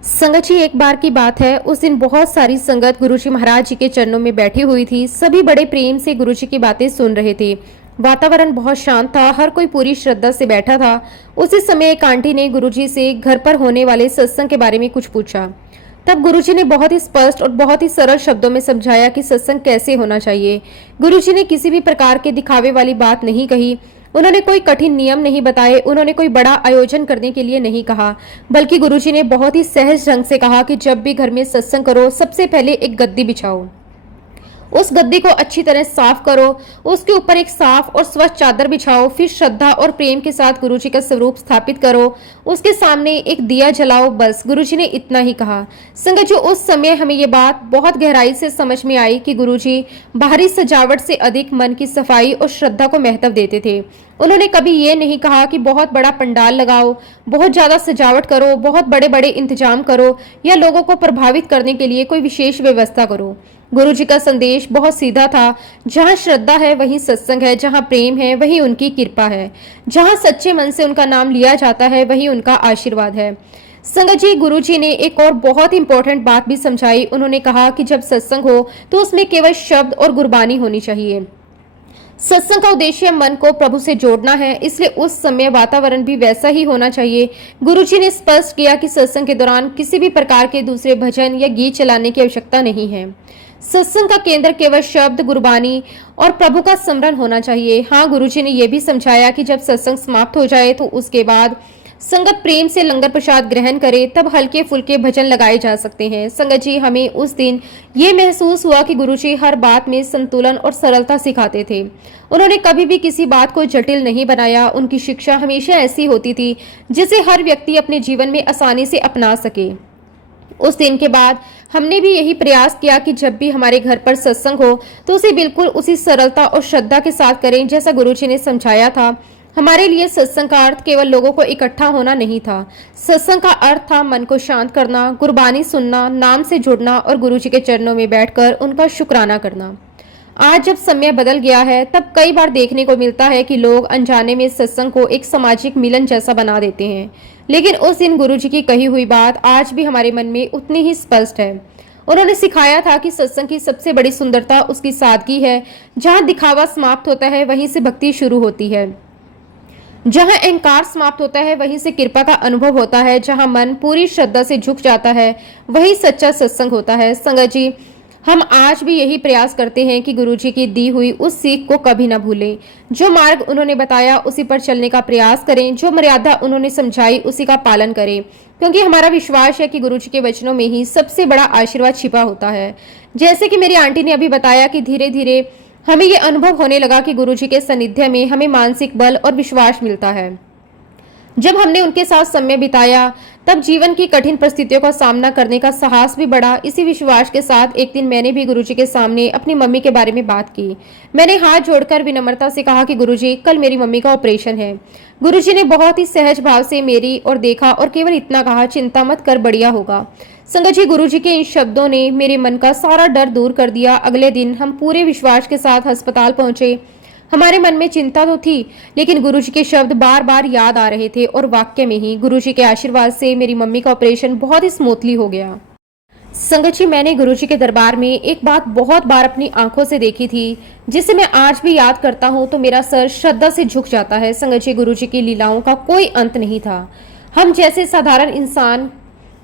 संगत जी, एक बार की बात है, उस दिन बहुत सारी संगत गुरुजी महाराज जी के चरणों में बैठी हुई थी। सभी बड़े प्रेम से गुरुजी की बातें सुन रहे थे। वातावरण बहुत शांत था। हर कोई पूरी श्रद्धा से बैठा था। उसी समय एक आंटी ने गुरुजी से घर पर होने वाले सत्संग के बारे में कुछ पूछा। तब गुरुजी ने बहुत ही स्पष्ट और बहुत ही सरल शब्दों में समझाया कि सत्संग कैसे होना चाहिए। गुरुजी ने किसी भी प्रकार के दिखावे वाली बात नहीं कही। उन्होंने कोई कठिन नियम नहीं बताए। उन्होंने कोई बड़ा आयोजन करने के लिए नहीं कहा, बल्कि गुरुजी ने बहुत ही सहज ढंग से कहा कि जब भी घर में सत्संग करो, सबसे पहले एक गद्दी बिछाओ। उस गद्दी को अच्छी तरह साफ करो। उसके ऊपर एक साफ और स्वच्छ चादर बिछाओ। फिर श्रद्धा और प्रेम के साथ गुरुजी का स्वरूप स्थापित करो। उसके सामने एक दिया जलाओ। बस गुरुजी ने इतना ही कहा। संगत जो उस समय हमें ये बात बहुत गहराई से समझ में आई कि गुरुजी बाहरी सजावट से अधिक मन की सफाई और श्रद्धा को महत्व देते थे। उन्होंने कभी ये नहीं कहा कि बहुत बड़ा पंडाल लगाओ, बहुत ज्यादा सजावट करो, बहुत बड़े बड़े इंतजाम करो या लोगों को प्रभावित करने के लिए कोई विशेष व्यवस्था करो। गुरुजी का संदेश बहुत सीधा था। जहाँ श्रद्धा है वहीं सत्संग है, जहाँ प्रेम है वहीं उनकी कृपा है, जहाँ सच्चे मन से उनका नाम लिया जाता है वहीं उनका आशीर्वाद है। संगत जी, गुरुजी ने एक और बहुत इंपॉर्टेंट बात भी समझाई। उन्होंने कहा कि जब सत्संग हो तो उसमें केवल शब्द और गुरबानी होनी चाहिए। सत्संग का उद्देश्य मन को प्रभु से जोड़ना है, इसलिए उस समय वातावरण भी वैसा ही होना चाहिए। गुरुजी ने स्पष्ट किया कि सत्संग के दौरान किसी भी प्रकार के दूसरे भजन या गीत चलाने की आवश्यकता नहीं है। सत्संग का केंद्र केवल शब्द, गुरबानी और प्रभु का स्मरण होना चाहिए। हाँ, गुरुजी ने यह भी समझाया कि जब सत्संग समाप्त हो जाए तो उसके बाद संगत प्रेम से लंगर प्रसाद ग्रहण करे, तब हल्के फुल्के भजन लगाए जा सकते हैं। संगत जी, हमें उस दिन ये महसूस हुआ कि गुरुजी हर बात में संतुलन और सरलता सिखाते थे। उन्होंने कभी भी किसी बात को जटिल नहीं बनाया। उनकी शिक्षा हमेशा ऐसी होती थी जिसे हर व्यक्ति अपने जीवन में आसानी से अपना सके। उस दिन के बाद हमने भी यही प्रयास किया कि जब भी हमारे घर पर सत्संग हो तो उसे बिल्कुल उसी सरलता और श्रद्धा के साथ करें जैसा गुरुजी ने समझाया था। हमारे लिए सत्संग का अर्थ केवल लोगों को इकट्ठा होना नहीं था। सत्संग का अर्थ था मन को शांत करना, गुरबानी सुनना, नाम से जुड़ना और गुरुजी के चरणों में बैठकर उनका शुक्राना करना। आज जब समय बदल गया है, तब कई बार देखने को मिलता है कि लोग अनजाने में सत्संग को एक सामाजिक मिलन जैसा बना देते हैं, लेकिन उस दिन गुरुजी की कही हुई बात आज भी हमारे मन में उतनी ही स्पष्ट है। उन्होंने सिखाया था कि सत्संग की सबसे बड़ी सुंदरता उसकी सादगी है। जहाँ दिखावा समाप्त होता है वहीं से भक्ति शुरू होती है। जहां अहंकार समाप्त होता है वहीं से कृपा का अनुभव होता है। जहां मन पूरी श्रद्धा से झुक जाता है वही सच्चा सत्संग होता है। संगत जी, हम आज भी यही प्रयास करते हैं कि गुरुजी की दी हुई उस सीख को कभी न भूलें। जो मार्ग उन्होंने बताया उसी पर चलने का प्रयास करें। जो मर्यादा उन्होंने समझाई उसी का पालन करें, क्योंकि हमारा विश्वास है कि गुरुजी के वचनों में ही सबसे बड़ा आशीर्वाद छिपा होता है। जैसे कि मेरी आंटी ने अभी बताया कि धीरे धीरे हमें ये अनुभव होने लगा कि गुरुजी के सानिध्य में हमें मानसिक बल और विश्वास मिलता है। जब हमने उनके साथ समय बिताया तब जीवन की कठिन परिस्थितियों का सामना करने का साहस भी बढ़ा। इसी विश्वास के साथ एक दिन मैंने भी गुरुजी के सामने अपनी मम्मी के बारे में बात की। मैंने हाथ जोड़कर विनम्रता से कहा कि गुरुजी, कल मेरी मम्मी का ऑपरेशन है। गुरुजी ने बहुत ही सहज भाव से मेरी ओर देखा और केवल इतना कहा, चिंता मत कर, बढ़िया होगा। संगत जी, गुरुजी के इन शब्दों ने मेरे मन का सारा डर दूर कर दिया। अगले दिन हम पूरे विश्वास के साथ अस्पताल पहुंचे। हमारे मन में चिंता तो थी, लेकिन गुरुजी के शब्द बार बार याद आ रहे थे और वाक्य में ही गुरुजी के आशीर्वाद से मेरी मम्मी का ऑपरेशन बहुत ही स्मूथली हो गया। संगत जी, मैंने गुरुजी के दरबार में एक बात बहुत बार अपनी आंखों से देखी थी, जिसे मैं आज भी याद करता हूँ तो मेरा सर श्रद्धा से झुक जाता है। संगत जी, गुरुजी की लीलाओं का कोई अंत नहीं था। हम जैसे साधारण इंसान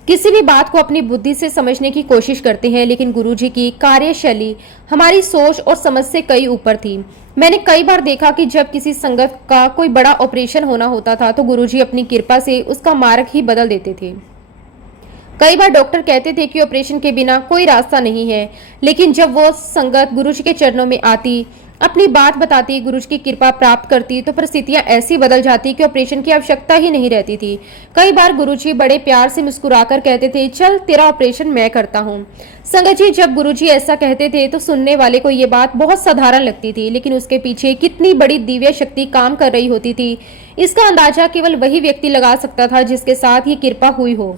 किसी भी बात को अपनी बुद्धि से समझने की कोशिश करते हैं, लेकिन गुरुजी की कार्यशैली हमारी सोच और समझ से कई ऊपर थी। मैंने कई बार देखा कि जब किसी संगत का कोई बड़ा ऑपरेशन होना होता था तो गुरुजी अपनी कृपा से उसका मार्ग ही बदल देते थे। कई बार डॉक्टर कहते थे कि ऑपरेशन के बिना कोई रास्ता नहीं है, लेकिन जब वो संगत गुरुजी के चरणों में आती, अपनी बात बताती, गुरुजी की कृपा प्राप्त करती तो परिस्थितियां ऐसी बदल जाती कि ऑपरेशन की आवश्यकता ही नहीं रहती थी। कई बार गुरुजी बड़े प्यार से मुस्कुराकर कहते थे, चल तेरा ऑपरेशन मैं करता हूँ। संगत जी, जब गुरुजी ऐसा कहते थे तो सुनने वाले को ये बात बहुत साधारण लगती थी, लेकिन उसके पीछे कितनी बड़ी दिव्य शक्ति काम कर रही होती थी, इसका अंदाजा केवल वही व्यक्ति लगा सकता था जिसके साथ ये कृपा हुई हो।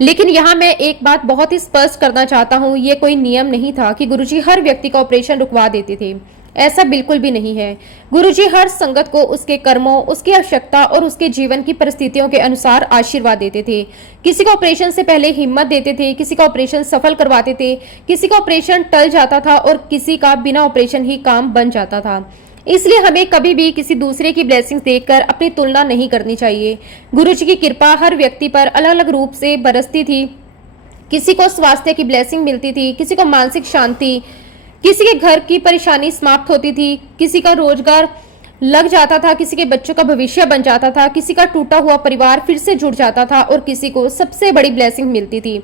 लेकिन यहाँ मैं एक बात बहुत ही स्पष्ट करना चाहता हूँ, ये कोई नियम नहीं था कि गुरुजी हर व्यक्ति का ऑपरेशन रुकवा देते थे। ऐसा बिल्कुल भी नहीं है। गुरुजी हर संगत को उसके कर्मों, उसकी आवश्यकता और उसके जीवन की परिस्थितियों के अनुसार आशीर्वाद देते थे। किसी का ऑपरेशन से पहले हिम्मत देते थे, किसी का ऑपरेशन सफल करवाते थे, किसी का ऑपरेशन टल जाता था और किसी का बिना ऑपरेशन ही काम बन जाता था। इसलिए हमें कभी भी किसी दूसरे की ब्लेसिंग्स देखकर अपनी तुलना नहीं करनी चाहिए। गुरुजी की कृपा हर व्यक्ति पर अलग अलग रूप से बरसती थी। किसी को स्वास्थ्य की ब्लेसिंग मिलती थी, किसी को मानसिक शांति, किसी के घर की परेशानी समाप्त होती थी, किसी का रोजगार लग जाता था, किसी के बच्चों का भविष्य बन जाता था, किसी का टूटा हुआ परिवार फिर से जुड़ जाता था और किसी को सबसे बड़ी ब्लेसिंग मिलती थी,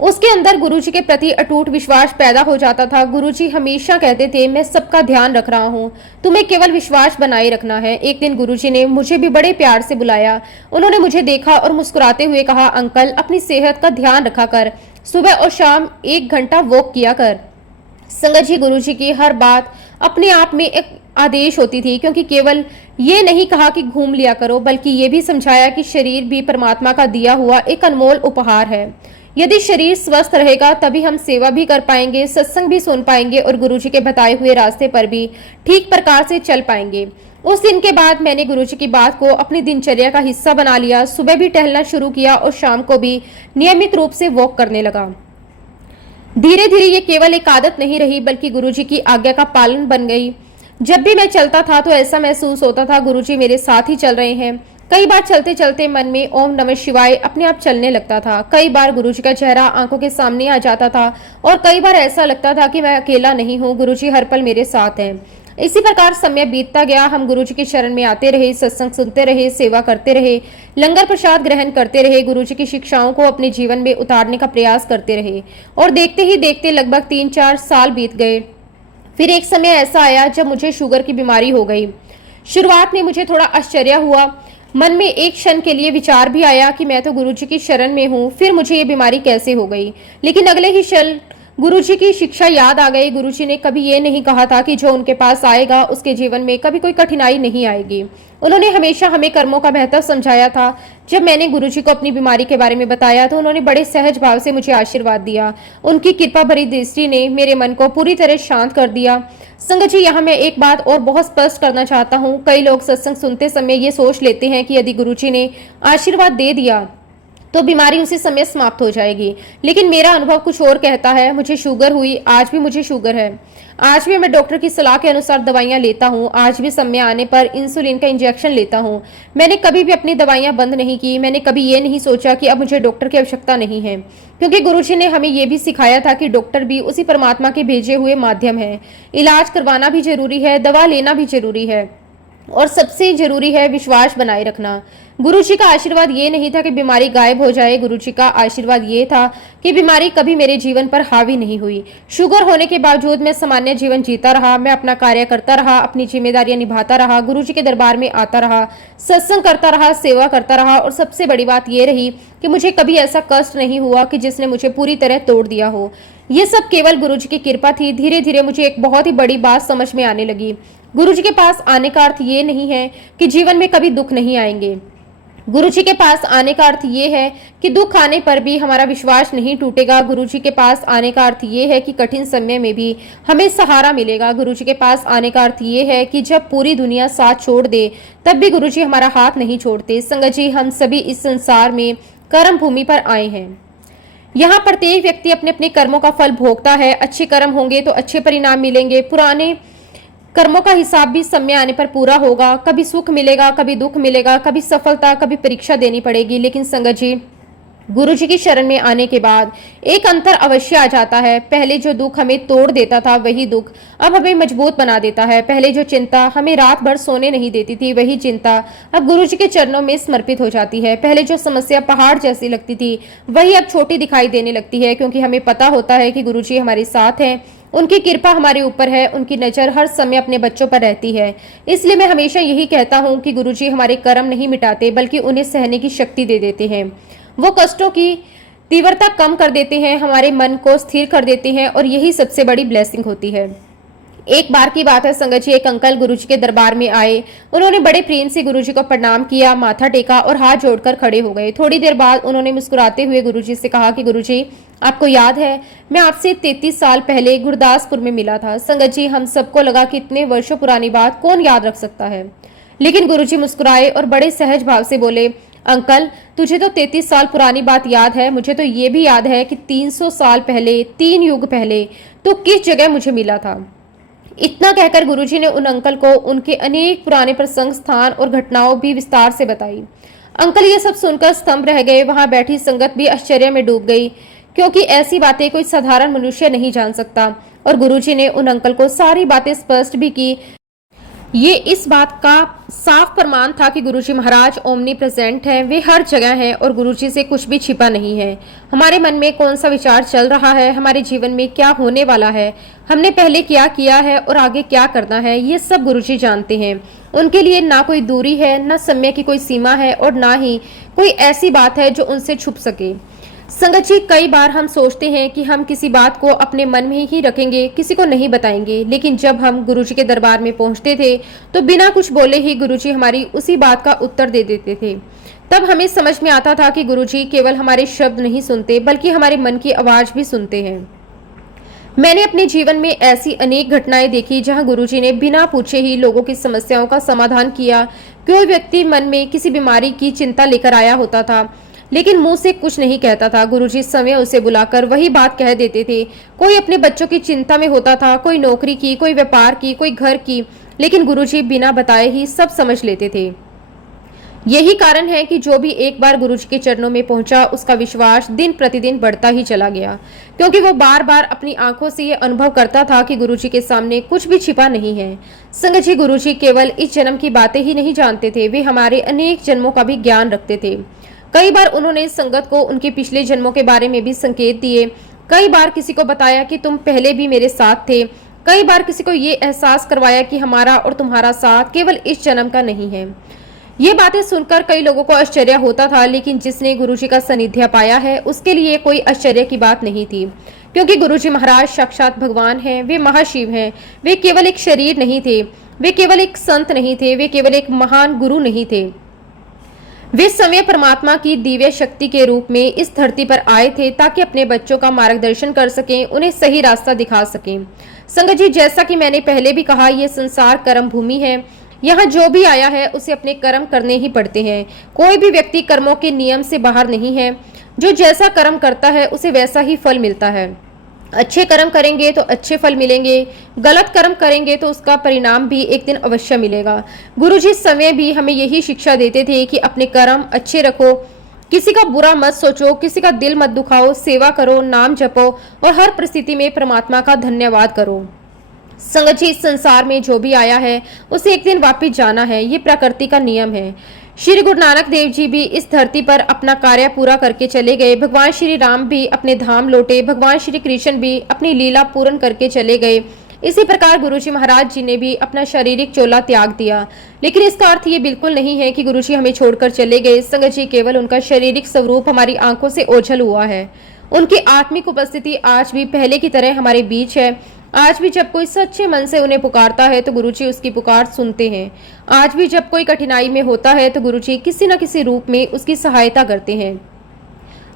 उसके अंदर गुरुजी के प्रति अटूट विश्वास पैदा हो जाता था। गुरुजी हमेशा कहते थे, मैं सबका ध्यान रख रहा हूँ, तुम्हें केवल विश्वास बनाए रखना है। एक दिन गुरुजी ने मुझे भी बड़े प्यार से बुलाया। उन्होंने मुझे देखा और मुस्कुराते हुए कहा, अंकल, अपनी सेहत का ध्यान रखा कर, सुबह और शाम 1 घंटा वॉक किया कर। संगत जी, गुरुजी की हर बात अपने आप में एक आदेश होती थी, क्योंकि केवल ये नहीं कहा कि घूम लिया करो, बल्कि ये भी समझाया कि शरीर भी परमात्मा का दिया हुआ एक अनमोल उपहार है। यदि शरीर स्वस्थ रहेगा तभी हम सेवा भी कर पाएंगे, सत्संग भी सुन पाएंगे और गुरुजी के बताए हुए रास्ते पर भी ठीक प्रकार से चल पाएंगे। उस दिन के बाद मैंने गुरुजी की बात को अपनी दिनचर्या का हिस्सा बना लिया। सुबह भी टहलना शुरू किया और शाम को भी नियमित रूप से वॉक करने लगा। धीरे धीरे ये केवल एक आदत नहीं रही, बल्कि गुरुजी की आज्ञा का पालन बन गई। जब भी मैं चलता था तो ऐसा महसूस होता था गुरुजी मेरे साथ ही चल रहे हैं। कई बार चलते चलते मन में ओम नमः शिवाय अपने आप चलने लगता था। कई बार गुरुजी का चेहरा आंखों के सामने आ जाता था और कई बार ऐसा लगता था कि मैं अकेला नहीं हूँ, गुरुजी हर पल मेरे साथ हैं। इसी प्रकार समय बीतता गया। हम गुरुजी की शरण में आते रहे, सत्संग सुनते रहे, सेवा करते रहे, लंगर प्रसाद ग्रहण करते रहे, गुरुजी की शिक्षाओं को अपने जीवन में उतारने का प्रयास करते रहे और देखते ही देखते लगभग 3-4 साल बीत गए। फिर एक समय ऐसा आया जब मुझे शुगर की बीमारी हो गई। शुरुआत में मुझे थोड़ा आश्चर्य हुआ। मन में एक क्षण के लिए विचार भी आया कि मैं तो गुरुजी की शरण में हूँ, फिर मुझे ये बीमारी कैसे हो गई। लेकिन अगले ही क्षण गुरुजी की शिक्षा याद आ गई। गुरुजी ने कभी ये नहीं कहा था कि जो उनके पास आएगा उसके जीवन में कभी कोई कठिनाई नहीं आएगी। उन्होंने हमेशा हमें कर्मों का महत्व समझाया था। जब मैंने गुरुजी को अपनी बीमारी के बारे में बताया तो उन्होंने बड़े सहज भाव से मुझे आशीर्वाद दिया। उनकी कृपा भरी दृष्टि ने मेरे मन को पूरी तरह शांत कर दिया। संगत जी, यहाँ मैं एक बात और बहुत स्पष्ट करना चाहता हूँ। कई लोग सत्संग सुनते समय ये सोच लेते हैं कि यदि गुरुजी ने आशीर्वाद दे दिया तो बीमारी उसी समय समाप्त हो जाएगी। लेकिन मेरा अनुभव कुछ और कहता है। मुझे शुगर हुई, आज भी मुझे शुगर है, आज भी मैं डॉक्टर की सलाह के अनुसार दवाइयां लेता हूं, आज भी समय आने पर इंसुलिन का इंजेक्शन लेता हूं। मैंने कभी भी अपनी दवाइयां बंद नहीं की। मैंने कभी ये नहीं सोचा कि अब मुझे डॉक्टर की आवश्यकता नहीं है, क्योंकि गुरुजी ने हमें ये भी सिखाया था कि डॉक्टर भी उसी परमात्मा के भेजे हुए माध्यम है। इलाज करवाना भी जरूरी है, दवा लेना भी जरूरी है, और सबसे जरूरी है विश्वास बनाए रखना। गुरुजी का आशीर्वाद ये नहीं था कि बीमारी गायब हो जाए। गुरुजी का आशीर्वाद ये था कि बीमारी कभी मेरे जीवन पर हावी नहीं हुई। शुगर होने के बावजूद मैं सामान्य जीवन जीता रहा, मैं अपना कार्य करता रहा, अपनी जिम्मेदारियां निभाता रहा, गुरुजी के दरबार में आता रहा, सत्संग करता रहा, सेवा करता रहा, और सबसे बड़ी बात यह रही कि मुझे कभी ऐसा कष्ट नहीं हुआ कि जिसने मुझे पूरी तरह तोड़ दिया हो। ये सब केवल गुरुजी की कृपा थी। धीरे धीरे मुझे एक बहुत ही बड़ी बात समझ में आने लगी। गुरुजी के पास आने का अर्थ ये नहीं है कि जीवन में कभी दुख नहीं आएंगे। गुरुजी के पास आने का अर्थ ये है कि दुख आने पर भी हमारा विश्वास नहीं टूटेगा। गुरुजी के पास आने का अर्थ ये है कि कठिन समय में भी हमें सहारा मिलेगा। गुरुजी के पास आने का अर्थ ये है कि जब पूरी दुनिया साथ छोड़ दे तब भी गुरुजी हमारा हाथ नहीं छोड़ते। संगत जी, हम सभी इस संसार में कर्म भूमि पर आए हैं। यहाँ प्रत्येक व्यक्ति अपने अपने कर्मों का फल भोगता है। अच्छे कर्म होंगे तो अच्छे परिणाम मिलेंगे। पुराने कर्मों का हिसाब भी समय आने पर पूरा होगा। कभी सुख मिलेगा, कभी दुख मिलेगा, कभी सफलता, कभी परीक्षा देनी पड़ेगी। लेकिन संगत जी, गुरुजी की शरण में आने के बाद एक अंतर अवश्य आ जाता है। पहले जो दुख हमें तोड़ देता था वही दुख अब हमें मजबूत बना देता है। पहले जो चिंता हमें रात भर सोने नहीं देती थी वही चिंता अब गुरुजी के चरणों में समर्पित हो जाती है। पहले जो समस्या पहाड़ जैसी लगती थी वही अब छोटी दिखाई देने लगती है, क्योंकि हमें पता होता है कि गुरुजी हमारे साथ हैं, उनकी कृपा हमारे ऊपर है, उनकी नजर हर समय अपने बच्चों पर रहती है। इसलिए मैं हमेशा यही कहता हूँ कि गुरुजी हमारे कर्म नहीं मिटाते बल्कि उन्हें सहने की शक्ति दे देते हैं। वो कष्टों की तीव्रता कम कर देते हैं, हमारे मन को स्थिर कर देते हैं, और यही सबसे बड़ी ब्लेसिंग होती है। एक बार की बात है संगत जी, एक अंकल गुरुजी के दरबार में आए। उन्होंने बड़े प्रेम से गुरुजी को प्रणाम किया, माथा टेका और हाथ जोड़कर खड़े हो गए। थोड़ी देर बाद उन्होंने मुस्कुराते हुए गुरुजी से कहा कि गुरुजी, आपको याद है मैं आपसे 33 साल पहले गुरदासपुर में मिला था। संगत जी, हम सबको लगा कि इतने वर्षों पुरानी बात कौन याद रख सकता है, लेकिन गुरुजी मुस्कुराए और बड़े सहज भाव से बोले, अंकल, तुझे तो 33 साल पुरानी बात याद है, मुझे तो ये भी याद है कि 300 साल पहले, 3 युग पहले तो किस जगह मुझे मिला था। इतना कहकर गुरुजी ने उन अंकल को उनके अनेक पुराने प्रसंग, स्थान और घटनाओं भी विस्तार से बताई। अंकल ये सब सुनकर स्तंभ रह गए। वहां बैठी संगत भी आश्चर्य में डूब गई, क्योंकि ऐसी बातें कोई साधारण मनुष्य नहीं जान सकता। और गुरुजी ने उन अंकल को सारी बातें स्पष्ट भी की। ये इस बात का साफ प्रमाण था कि गुरुजी महाराज ओमनी प्रेजेंट हैं, वे हर जगह हैं और गुरुजी से कुछ भी छिपा नहीं है। हमारे मन में कौन सा विचार चल रहा है, हमारे जीवन में क्या होने वाला है, हमने पहले क्या किया है और आगे क्या करना है, ये सब गुरुजी जानते हैं। उनके लिए ना कोई दूरी है, ना समय की कोई सीमा है, और ना ही कोई ऐसी बात है जो उनसे छुप सके। संगत जी, कई बार हम सोचते हैं कि हम किसी बात को अपने मन में ही रखेंगे, किसी को नहीं बताएंगे, लेकिन जब हम गुरुजी के दरबार में पहुंचते थे तो बिना कुछ बोले ही गुरुजी हमारी उसी बात का उत्तर दे देते थे। तब हमें समझ में आता था कि गुरुजी केवल हमारे शब्द नहीं सुनते बल्कि हमारे मन की आवाज भी सुनते हैं। मैंने अपने जीवन में ऐसी अनेक घटनाएं देखी जहां गुरुजी ने बिना पूछे ही लोगों की समस्याओं का समाधान किया। कोई व्यक्ति मन में किसी बीमारी की चिंता लेकर आया होता था, लेकिन मुंह से कुछ नहीं कहता था। गुरुजी समय उसे बुलाकर वही बात कह देते थे। कोई अपने बच्चों की चिंता में होता था, कोई नौकरी की, कोई व्यापार की, कोई घर की, लेकिन गुरुजी बिना बताए ही सब समझ लेते थे। यही कारण है कि जो भी एक बार गुरुजी के चरणों में पहुंचा उसका विश्वास दिन प्रतिदिन बढ़ता ही चला गया, क्योंकि वो बार बार अपनी आंखों से ये अनुभव करता था कि गुरुजी के सामने कुछ भी छिपा नहीं है। संगत जी, गुरुजी केवल इस जन्म की बातें ही नहीं जानते थे, वे हमारे अनेक जन्मों का भी ज्ञान रखते थे। कई बार उन्होंने संगत को उनके पिछले जन्मों के बारे में भी संकेत दिए। कई बार किसी को बताया कि तुम पहले भी मेरे साथ थे। कई बार किसी को ये एहसास करवाया कि हमारा और तुम्हारा साथ केवल इस जन्म का नहीं है। ये बातें सुनकर कई लोगों को आश्चर्य होता था, लेकिन जिसने गुरुजी का सानिध्य पाया है उसके लिए कोई आश्चर्य की बात नहीं थी, क्योंकि गुरुजी महाराज साक्षात भगवान हैं, वे महाशिव हैं। वे केवल एक शरीर नहीं थे, वे केवल एक संत नहीं थे, वे केवल एक महान गुरु नहीं थे। वे समय परमात्मा की दिव्य शक्ति के रूप में इस धरती पर आए थे ताकि अपने बच्चों का मार्गदर्शन कर सकें, उन्हें सही रास्ता दिखा सकें। संगत जी, जैसा कि मैंने पहले भी कहा, यह संसार कर्म भूमि है। यहाँ जो भी आया है उसे अपने कर्म करने ही पड़ते हैं। कोई भी व्यक्ति कर्मों के नियम से बाहर नहीं है। जो जैसा कर्म करता है उसे वैसा ही फल मिलता है। अच्छे कर्म करेंगे तो अच्छे फल मिलेंगे, गलत कर्म करेंगे तो उसका परिणाम भी एक दिन अवश्य मिलेगा। गुरुजी इस समय भी हमें यही शिक्षा देते थे कि अपने कर्म अच्छे रखो, किसी का बुरा मत सोचो, किसी का दिल मत दुखाओ, सेवा करो, नाम जपो और हर परिस्थिति में परमात्मा का धन्यवाद करो। संगत जी, इस संसार में जो भी आया है उसे एक दिन वापिस जाना है, ये प्रकृति का नियम है। श्री गुरु नानक देव जी भी इस धरती पर अपना कार्य पूरा करके चले गए। भगवान श्री राम भी अपने धाम लौटे। भगवान श्री कृष्ण भी अपनी लीला पूर्ण करके चले गए। इसी प्रकार गुरुजी महाराज जी ने भी अपना शारीरिक चोला त्याग दिया। लेकिन इसका अर्थ ये बिल्कुल नहीं है कि गुरुजी हमें छोड़कर चले गए। संगत जी, केवल उनका शारीरिक स्वरूप हमारी आंखों से ओझल हुआ है। उनकी आत्मिक उपस्थिति आज भी पहले की तरह हमारे बीच है। आज भी जब कोई सच्चे मन से उन्हें पुकारता है तो गुरुजी उसकी पुकार सुनते हैं। आज भी जब कोई कठिनाई में होता है तो गुरुजी किसी न किसी रूप में उसकी सहायता करते हैं।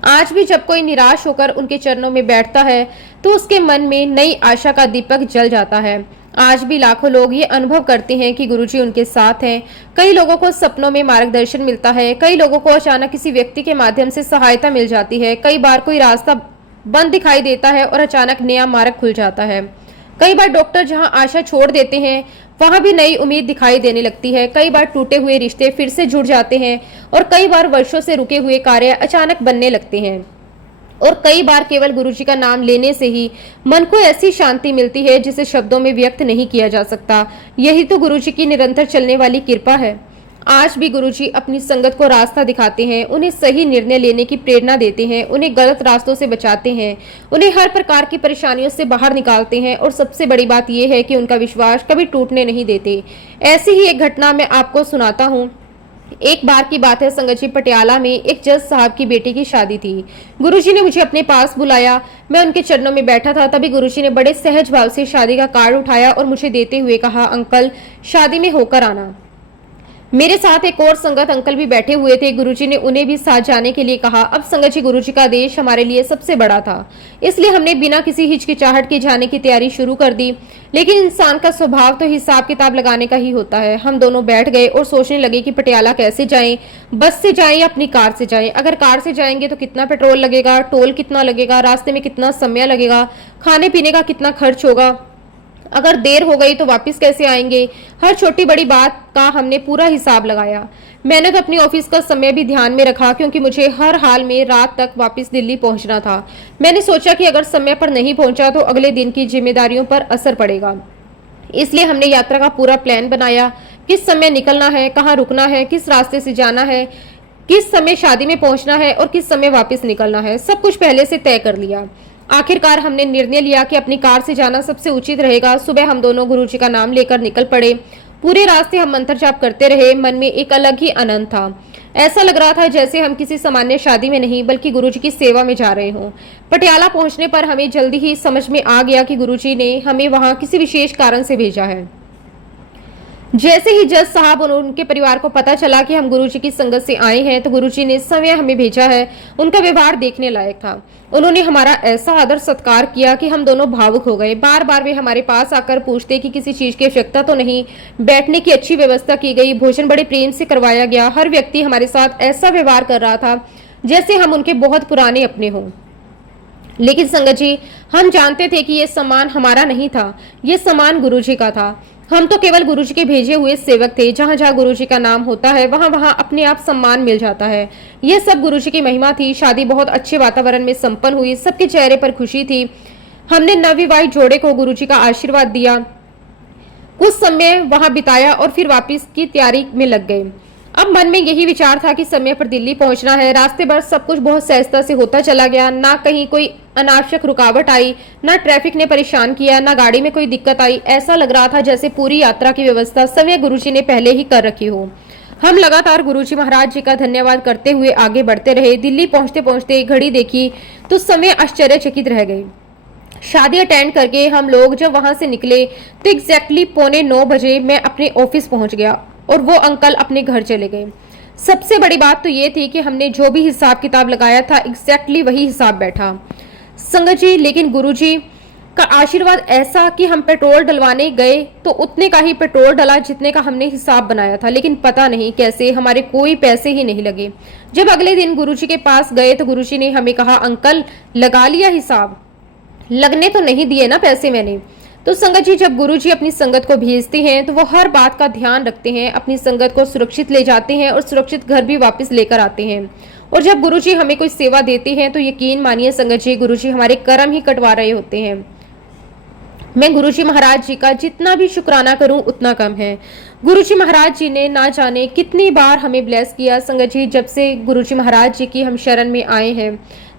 आज भी जब कोई निराश होकर उनके चरणों में बैठता है तो उसके मन में नई आशा का दीपक जल जाता है। आज भी लाखों लोग ये अनुभव करते हैं कि गुरुजी उनके साथ हैं। कई लोगों को सपनों में मार्गदर्शन मिलता है, कई लोगों को अचानक किसी व्यक्ति के माध्यम से सहायता मिल जाती है। कई बार कोई रास्ता बंद दिखाई देता है और अचानक नया मार्ग खुल जाता है। कई बार डॉक्टर जहां आशा छोड़ देते हैं वहां भी नई उम्मीद दिखाई देने लगती है। कई बार टूटे हुए रिश्ते फिर से जुड़ जाते हैं और कई बार वर्षों से रुके हुए कार्य अचानक बनने लगते हैं। और कई बार केवल गुरुजी का नाम लेने से ही मन को ऐसी शांति मिलती है जिसे शब्दों में व्यक्त नहीं किया जा सकता। यही तो गुरुजी की निरंतर चलने वाली कृपा है। आज भी गुरुजी अपनी संगत को रास्ता दिखाते हैं, उन्हें सही निर्णय लेने की प्रेरणा देते हैं, उन्हें गलत रास्तों से बचाते हैं, उन्हें हर प्रकार की परेशानियों से बाहर निकालते हैं और सबसे बड़ी बात यह है कि उनका विश्वास कभी टूटने नहीं देते। ऐसी ही एक घटना मैं आपको सुनाता हूँ। एक बार की बात है, संगत जी, पटियाला में एक जज साहब की बेटी की शादी थी। गुरुजी ने मुझे अपने पास बुलाया। मैं उनके चरणों में बैठा था। तभी गुरुजी ने बड़े सहज भाव से शादी का कार्ड उठाया और मुझे देते हुए कहा, अंकल, शादी में होकर आना। मेरे साथ एक और संगत अंकल भी बैठे हुए थे। गुरुजी ने उन्हें भी साथ जाने के लिए कहा। अब संगत जी, गुरुजी का आदेश हमारे लिए सबसे बड़ा था, इसलिए हमने बिना किसी हिचकिचाहट के जाने की तैयारी शुरू कर दी। लेकिन इंसान का स्वभाव तो हिसाब किताब लगाने का ही होता है। हम दोनों बैठ गए और सोचने लगे कि पटियाला कैसे जाएं, बस से जाएं या अपनी कार से जाएं। अगर कार से जाएंगे तो कितना पेट्रोल लगेगा, टोल कितना लगेगा, रास्ते में कितना समय लगेगा, खाने पीने का कितना खर्च होगा, अगर देर हो गई तो वापस कैसे आएंगे। हर छोटी बड़ी बात का हमने पूरा हिसाब लगाया। मैंने तो अपनी ऑफिस का समय भी ध्यान में रखा क्योंकि मुझे हर हाल में रात तक वापस दिल्ली पहुंचना था। मैंने सोचा कि अगर समय पर नहीं पहुंचा तो अगले दिन की जिम्मेदारियों पर असर पड़ेगा। इसलिए हमने यात्रा का पूरा प्लान बनाया, किस समय निकलना है, कहाँ रुकना है, किस रास्ते से जाना है, किस समय शादी में पहुंचना है और किस समय वापस निकलना है। सब कुछ पहले से तय कर लिया। आखिरकार हमने निर्णय लिया कि अपनी कार से जाना सबसे उचित रहेगा। सुबह हम दोनों गुरुजी का नाम लेकर निकल पड़े। पूरे रास्ते हम मंत्र जाप करते रहे। मन में एक अलग ही आनंद था। ऐसा लग रहा था जैसे हम किसी सामान्य शादी में नहीं बल्कि गुरुजी की सेवा में जा रहे हों। पटियाला पहुंचने पर हमें जल्दी ही समझ में आ गया कि गुरुजी ने हमें वहां किसी विशेष कारण से भेजा है। जैसे ही जज साहब और उनके परिवार को पता चला कि हम गुरुजी की संगत से आए हैं तो गुरुजी ने समय हमें भेजा है। उनका व्यवहार देखने लायक था। उन्होंने हमारा ऐसा आदर सत्कार किया कि हम दोनों भावुक हो गए। बार बार वे हमारे पास आकर पूछते कि किसी चीज की आवश्यकता तो नहीं, बैठने की अच्छी व्यवस्था की गई, भोजन बड़े प्रेम से करवाया गया। हर व्यक्ति हमारे साथ ऐसा व्यवहार कर रहा था जैसे हम उनके बहुत पुराने अपने हों। लेकिन संगत जी, हम जानते थे कि ये सम्मान हमारा नहीं था, ये सम्मान गुरुजी का था। हम तो केवल गुरुजी के भेजे हुए सेवक थे। जहां जहां गुरुजी का नाम होता है वहां वहां अपने आप सम्मान मिल जाता है। यह सब गुरुजी की महिमा थी। शादी बहुत अच्छे वातावरण में संपन्न हुई। सबके चेहरे पर खुशी थी। हमने नवविवाहित जोड़े को गुरुजी का आशीर्वाद दिया, कुछ समय वहां बिताया और फिर वापस की तैयारी में लग गए। अब मन में यही विचार था कि समय पर दिल्ली पहुंचना है। रास्ते भर सब कुछ बहुत सहजता से होता चला गया। ना कहीं कोई अनावश्यक रुकावट आई, ना ट्रैफिक ने परेशान किया, ना गाड़ी में कोई दिक्कत आई। ऐसा लग रहा था जैसे पूरी यात्रा की व्यवस्था स्वयं गुरुजी ने पहले ही कर रखी हो। हम लगातार गुरुजी महाराज जी का धन्यवाद करते हुए आगे बढ़ते रहे। दिल्ली पहुंचते पहुंचते घड़ी देखी तो समय आश्चर्यचकित रह गए। शादी अटेंड करके हम लोग जब वहां से निकले तो एग्जैक्टली 8:45 बजे मैं अपने ऑफिस पहुंच गया और वो अंकल अपने घर चले गए। सबसे बड़ी बात तो ये थी कि हमने जो भी हिसाब किताब लगाया था एग्जैक्टली वही हिसाब बैठा। संगत जी, लेकिन गुरुजी का आशीर्वाद ऐसा कि हम पेट्रोल डलवाने गए तो उतने का ही पेट्रोल डला जितने का हमने हिसाब बनाया था, लेकिन पता नहीं कैसे हमारे कोई पैसे ही नहीं लगे। जब अगले दिन गुरुजी के पास गए तो गुरुजी ने हमें कहा, अंकल लगा लिया हिसाब? लगने तो नहीं दिए ना पैसे मैंने। तो संगत जी, जब गुरुजी अपनी संगत को भेजते हैं तो वो हर बात का ध्यान रखते हैं, अपनी संगत को सुरक्षित ले जाते हैं और सुरक्षित घर भी वापस लेकर आते हैं। और जब गुरुजी हमें कोई सेवा देते हैं तो यकीन मानिए संगत जी, गुरुजी हमारे कर्म ही कटवा रहे होते हैं। मैं गुरुजी महाराज जी का जितना भी शुक्राना करूं उतना कम है। गुरुजी महाराज जी ने ना जाने कितनी बार हमें ब्लेस किया संगत जी। जब से गुरुजी महाराज जी की हम शरण में आए हैं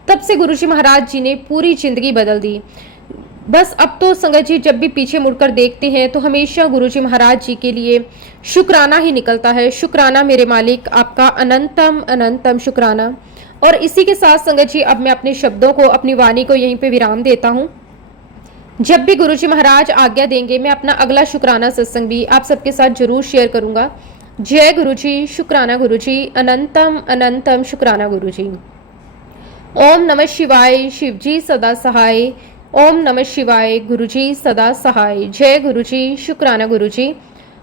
तब से गुरुजी महाराज जी ने पूरी जिंदगी बदल दी। बस अब तो संगत जी जब भी पीछे मुड़कर देखते हैं तो हमेशा गुरुजी महाराज जी के लिए शुक्राना ही निकलता है। शुक्राना मेरे मालिक, आपका अनंतम अनंतम शुक्राना। और इसी के साथ संगत जी अब मैं अपने शब्दों को, अपनी वाणी को यहीं पे विराम देता हूँ। जब भी गुरुजी महाराज आज्ञा देंगे मैं अपना अगला शुक्राना सत्संग भी आप सबके साथ जरूर शेयर करूंगा। जय गुरुजी, शुक्राना गुरुजी, अनंतम अनंतम शुक्राना गुरुजी। ओम नमः शिवाय, शिवजी सदा सहाय। ओम नमः शिवाय, गुरुजी सदा सहाय। जय गुरुजी, शुक्राना गुरुजी,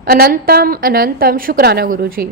अनंतम अनंतम शुक्राना गुरुजी।